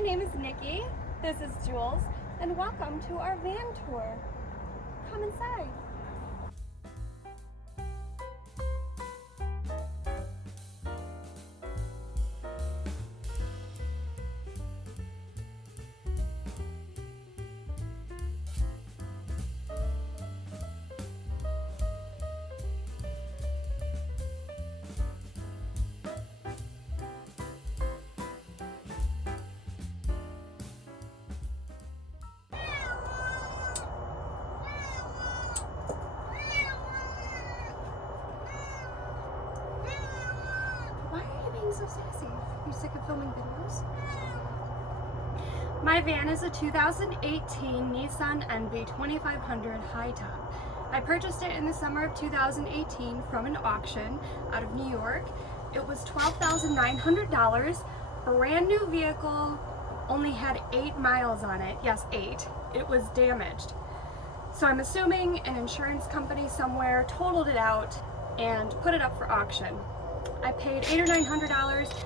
My name is Nikki, this is Jules, and welcome to our van tour. Come inside. So sassy. You sick of filming videos? My van is a 2018 Nissan NV 2500 high top. I purchased it in the summer of 2018 from an auction out of New York. It was $12,900. Brand new vehicle, only had 8 miles on it. Yes, 8. It was damaged. So I'm assuming an insurance company somewhere totaled it out and put it up for auction. I paid $800 or $900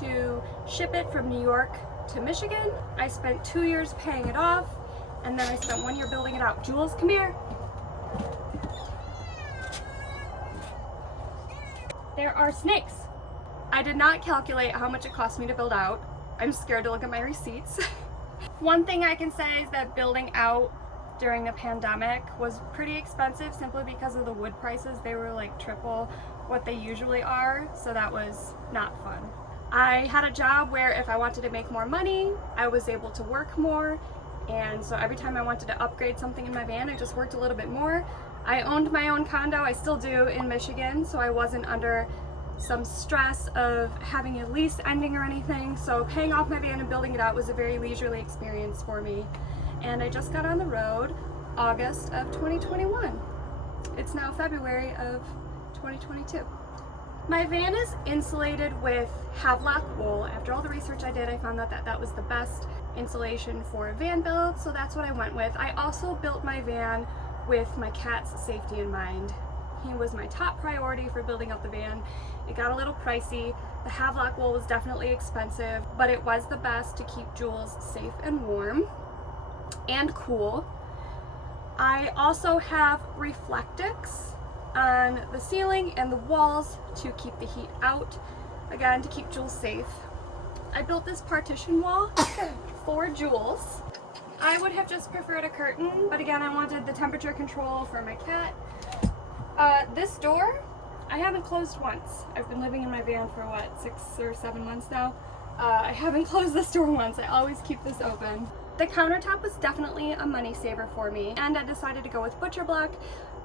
to ship it from New York to Michigan. I spent 2 years paying it off, and then I spent 1 year building it out. Jules, come here. There are snakes. I did not calculate how much it cost me to build out. I'm scared to look at my receipts. One thing I can say is that building out during the pandemic was pretty expensive simply because of the wood prices. They were like triple what they usually are, so that was not fun. I had a job where if I wanted to make more money, I was able to work more, and so every time I wanted to upgrade something in my van, I just worked a little bit more. I owned my own condo, I still do, in Michigan, so I wasn't under some stress of having a lease ending or anything, so paying off my van and building it out was a very leisurely experience for me. And I just got on the road August of 2021. It's now February of 2022. My van is insulated with Havelock wool. After all the research I did, I found that that was the best insulation for a van build, so that's what I went with. I also built my van with my cat's safety in mind. He was my top priority for building up the van. It got a little pricey. The Havelock wool was definitely expensive, but it was the best to keep Jules safe and warm and cool. I also have Reflectix on the ceiling and the walls to keep the heat out, again to keep Jules safe. I built this partition wall for Jules. I would have just preferred a curtain, but again I wanted the temperature control for my cat. This door I haven't closed once. I've been living in my van for what, 6 or 7 months now. I haven't closed this door once. I always keep this open. The countertop was definitely a money saver for me, and I decided to go with butcher block.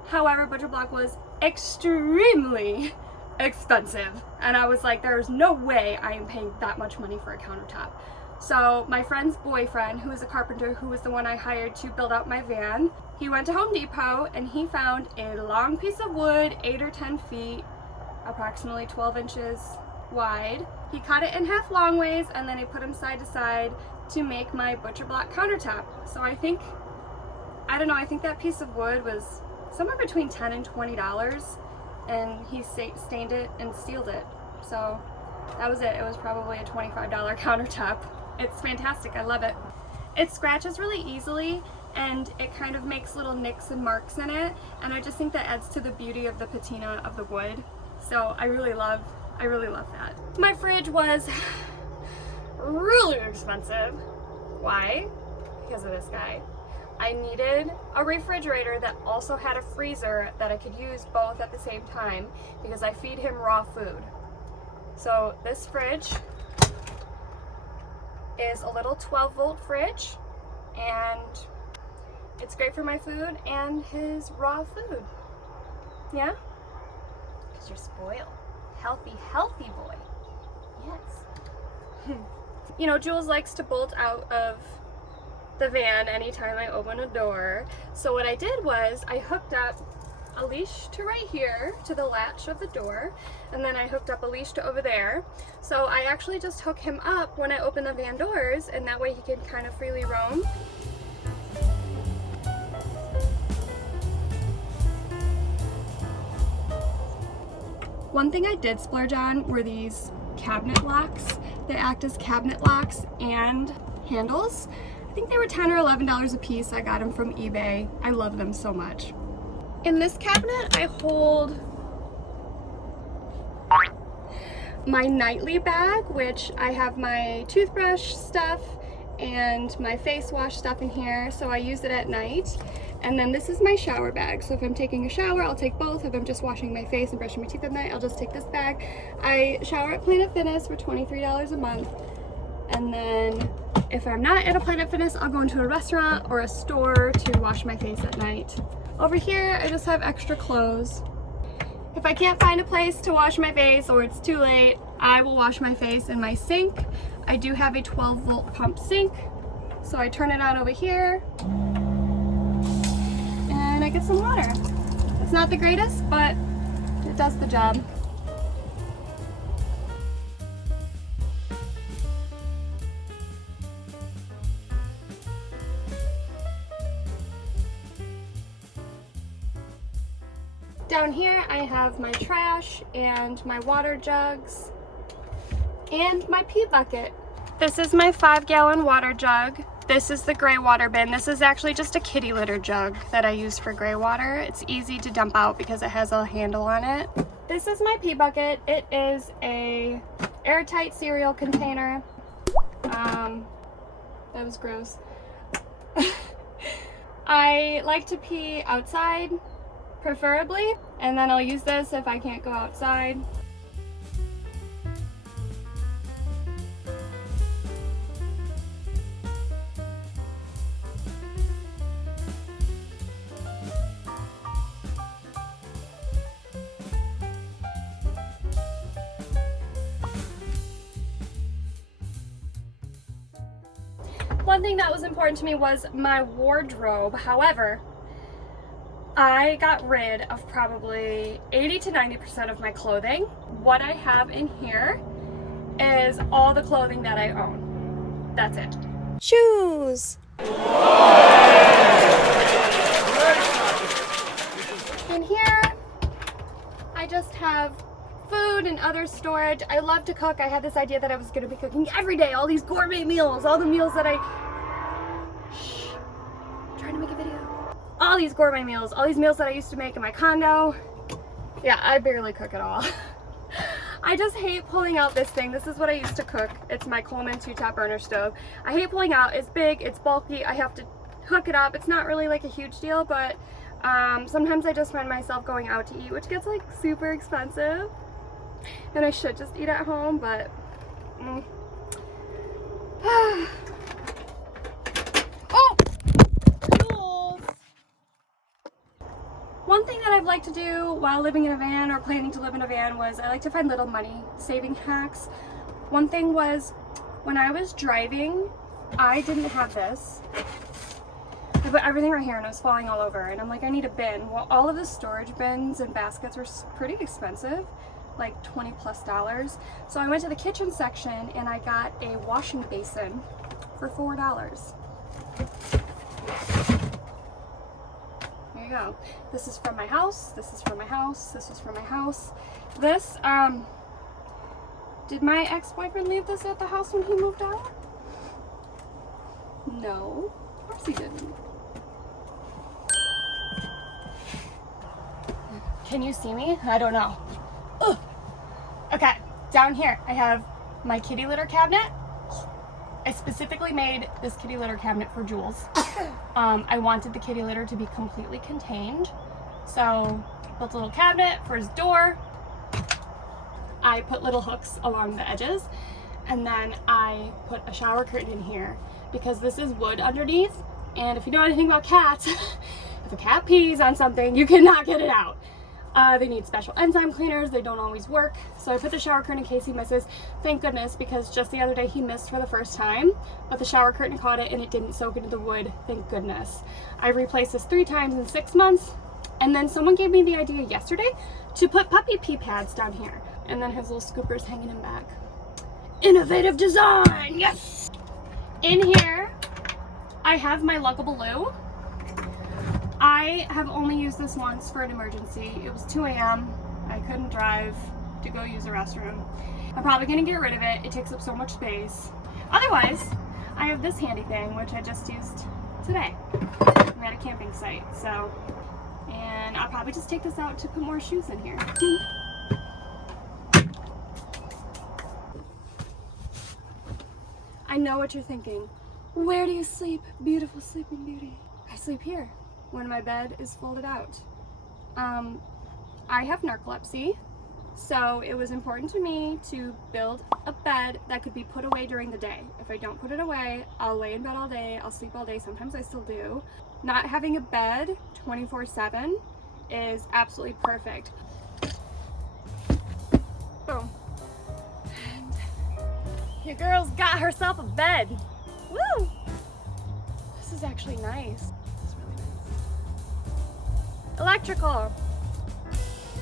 However, butcher block was extremely expensive, and I was like, there's no way I am paying that much money for a countertop. So my friend's boyfriend, who is a carpenter, who was the one I hired to build out my van, he went to Home Depot and he found a long piece of wood, 8 or 10 feet, approximately 12 inches wide. He cut it in half long ways, and then he put them side to side to make my butcher block countertop. So I think that piece of wood was somewhere between $10 and $20, and he stained it and sealed it. So that was it. It was probably a $25 countertop. It's fantastic. I love it. It scratches really easily, and it kind of makes little nicks and marks in it, and I just think that adds to the beauty of the patina of the wood. So I really love that. My fridge was really expensive. Why? Because of this guy. I needed a refrigerator that also had a freezer that I could use both at the same time because I feed him raw food. So this fridge is a little 12-volt fridge, and it's great for my food and his raw food. Yeah? Because you're spoiled. Healthy, healthy boy. Yes. You know, Jules likes to bolt out of the van anytime I open a door. So what I did was I hooked up a leash to right here to the latch of the door, and then I hooked up a leash to over there. So I actually just hook him up when I open the van doors, and that way he can kind of freely roam. One thing I did splurge on were these cabinet locks. They act as cabinet locks and handles. I think they were $10 or $11 a piece. I got them from eBay. I love them so much. In this cabinet, I hold my nightly bag, which I have my toothbrush stuff and my face wash stuff in here, so I use it at night. And then this is my shower bag, so if I'm taking a shower, I'll take both. If I'm just washing my face and brushing my teeth at night, I'll just take this bag. I shower at Planet Fitness for $23 a month, and then if I'm not at a Planet Fitness, I'll go into a restaurant or a store to wash my face at night. Over here, I just have extra clothes. If I can't find a place to wash my face or it's too late, I will wash my face in my sink. I do have a 12-volt pump sink, so I turn it on over here and I get some water. It's not the greatest, but it does the job. Down here I have my trash and my water jugs and my pee bucket. This is my 5-gallon water jug. This is the gray water bin. This is actually just a kitty litter jug that I use for gray water. It's easy to dump out because it has a handle on it. This is my pee bucket. It is a airtight cereal container. That was gross. I like to pee outside, preferably, and then I'll use this if I can't go outside. One thing that was important to me was my wardrobe. However, I got rid of probably 80 to 90% of my clothing. What I have in here is all the clothing that I own. That's it. Shoes! In here, I just have food and other storage. I love to cook. I had this idea that I was going to be cooking every day, all these gourmet meals, all the meals that I'm trying to make a video. All these gourmet meals, all these meals that I used to make in my condo. Yeah, I barely cook at all. I just hate pulling out this thing. This is what I used to cook. It's my Coleman 2-top burner stove. I hate pulling out. It's big, it's bulky. I have to hook it up. It's not really like a huge deal, but sometimes I just find myself going out to eat, which gets like super expensive. And I should just eat at home, but oh! Tools! One thing that I've liked to do while living in a van or planning to live in a van was I like to find little money saving hacks. One thing was when I was driving, I didn't have this. I put everything right here and it was falling all over, and I'm like, I need a bin. Well, all of the storage bins and baskets were pretty expensive, like $20+. So I went to the kitchen section and I got a washing basin for $4. There you go. This is from my house, this is from my house, this is from my house. This, did my ex-boyfriend leave this at the house when he moved out? No, of course he didn't. Can you see me? I don't know. Ugh. Okay, down here I have my kitty litter cabinet. I specifically made this kitty litter cabinet for Jules. I wanted the kitty litter to be completely contained, so built a little cabinet for his door. I put little hooks along the edges, and then I put a shower curtain in here because this is wood underneath, and if you know anything about cats, if a cat pees on something, you cannot get it out. They need special enzyme cleaners. They don't always work. So I put the shower curtain in case he misses. Thank goodness, because just the other day he missed for the first time, but the shower curtain caught it and it didn't soak into the wood. Thank goodness. I replaced this 3 times in 6 months, and then someone gave me the idea yesterday to put puppy pee pads down here, and then his little scoopers hanging him back. Innovative design, yes! In here, I have my luggable loo. I have only used this once for an emergency. It was 2 a.m. I couldn't drive to go use the restroom. I'm probably gonna get rid of it. It takes up so much space. Otherwise, I have this handy thing, which I just used today. I'm at a camping site, so, and I'll probably just take this out to put more shoes in here. I know what you're thinking. Where do you sleep, beautiful sleeping beauty? I sleep here when my bed is folded out. I have narcolepsy, so it was important to me to build a bed that could be put away during the day. If I don't put it away, I'll lay in bed all day, I'll sleep all day, sometimes I still do. Not having a bed 24/7 is absolutely perfect. Boom. And your girl's got herself a bed. Woo! This is actually nice. This is really nice. Electrical.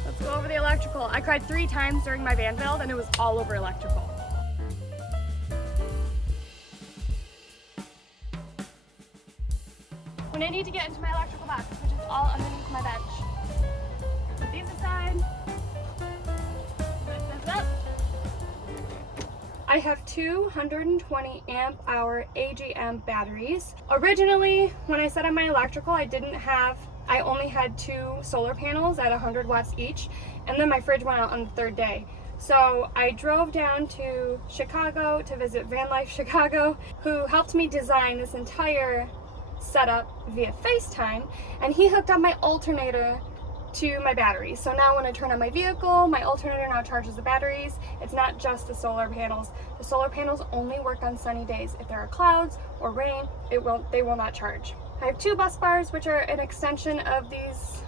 Let's go over the electrical. I cried 3 times during my van build and it was all over electrical. When I need to get into my electrical box, which is all underneath my bench. Put these aside. Lift this up. I have 220 amp hour AGM batteries. Originally, when I set up my electrical, I only had 2 solar panels at 100 watts each, and then my fridge went out on the 3rd day. So I drove down to Chicago to visit Vanlife Chicago, who helped me design this entire setup via FaceTime, and he hooked up my alternator to my batteries. So now when I turn on my vehicle, my alternator now charges the batteries. It's not just the solar panels. The solar panels only work on sunny days. If there are clouds or rain, they will not charge. I have 2 bus bars, which are an extension of this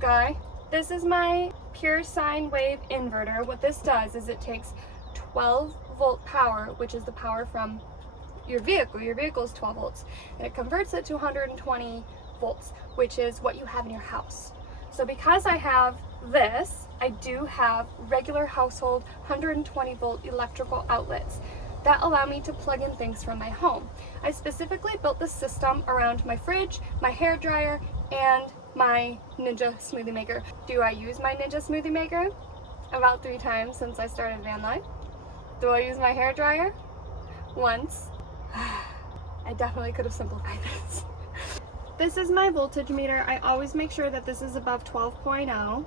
guy. This is my pure sine wave inverter. What this does is it takes 12 volt power, which is the power from your vehicle. Your vehicle is 12 volts, and it converts it to 120 volts, which is what you have in your house. So because I have this, I do have regular household 120 volt electrical outlets that allow me to plug in things from my home. I specifically built this system around my fridge, my hair dryer, and my Ninja smoothie maker. Do I use my Ninja smoothie maker? About 3 times since I started van life. Do I use my hair dryer? Once. I definitely could have simplified this. This is my voltage meter. I always make sure that this is above 12.0.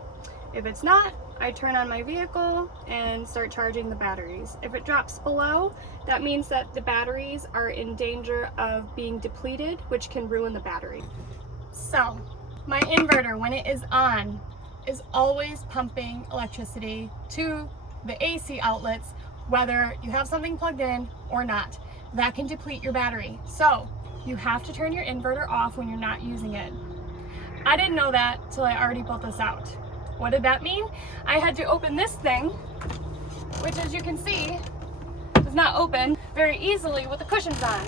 If it's not, I turn on my vehicle and start charging the batteries. If it drops below, that means that the batteries are in danger of being depleted, which can ruin the battery. So, my inverter, when it is on, is always pumping electricity to the AC outlets, whether you have something plugged in or not. That can deplete your battery. So, you have to turn your inverter off when you're not using it. I didn't know that till I already built this out. What did that mean? I had to open this thing, which as you can see, does not open very easily with the cushions on.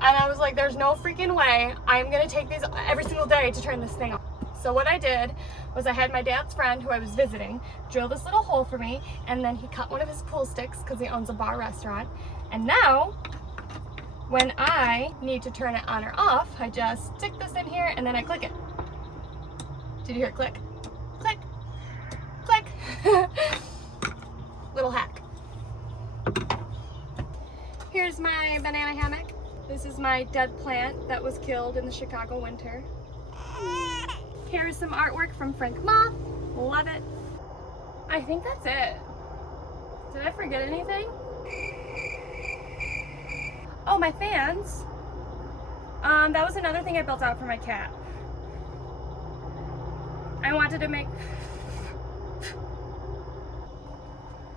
And I was like, there's no freaking way I'm gonna take these every single day to turn this thing on. So what I did was I had my dad's friend who I was visiting drill this little hole for me, and then he cut one of his pool sticks because he owns a bar restaurant. And now, when I need to turn it on or off, I just stick this in here and then I click it. Did you hear it click? Click, click. Little hack. Here's my banana hammock. This is my dead plant that was killed in the Chicago winter. Here's some artwork from Frank Moth. Love it. I think that's it. Did I forget anything? Oh, my fans. That was another thing I built out for my cat. I wanted to make...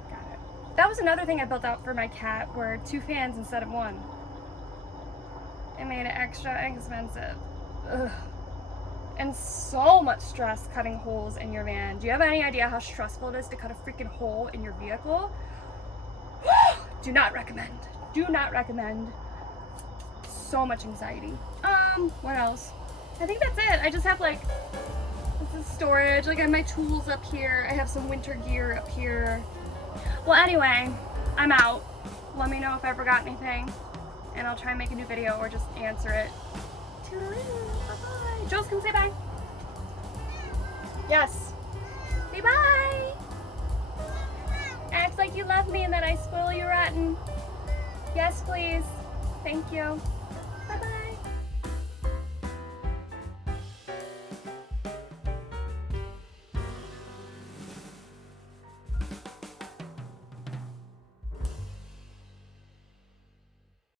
Got it. That was another thing I built out for my cat, were 2 fans instead of 1. It made it extra expensive. Ugh. And so much stress cutting holes in your van. Do you have any idea how stressful it is to cut a freaking hole in your vehicle? Do not recommend. Do not recommend. So much anxiety. What else? I think that's it. I just have like, this is storage. Like I have my tools up here. I have some winter gear up here. Well, anyway, I'm out. Let me know if I forgot anything, and I'll try and make a new video or just answer it. Toodaloo. Bye-bye. Jules, come say bye. Yes. Say bye. Act like you love me and that I spoil you rotten. Yes, please. Thank you.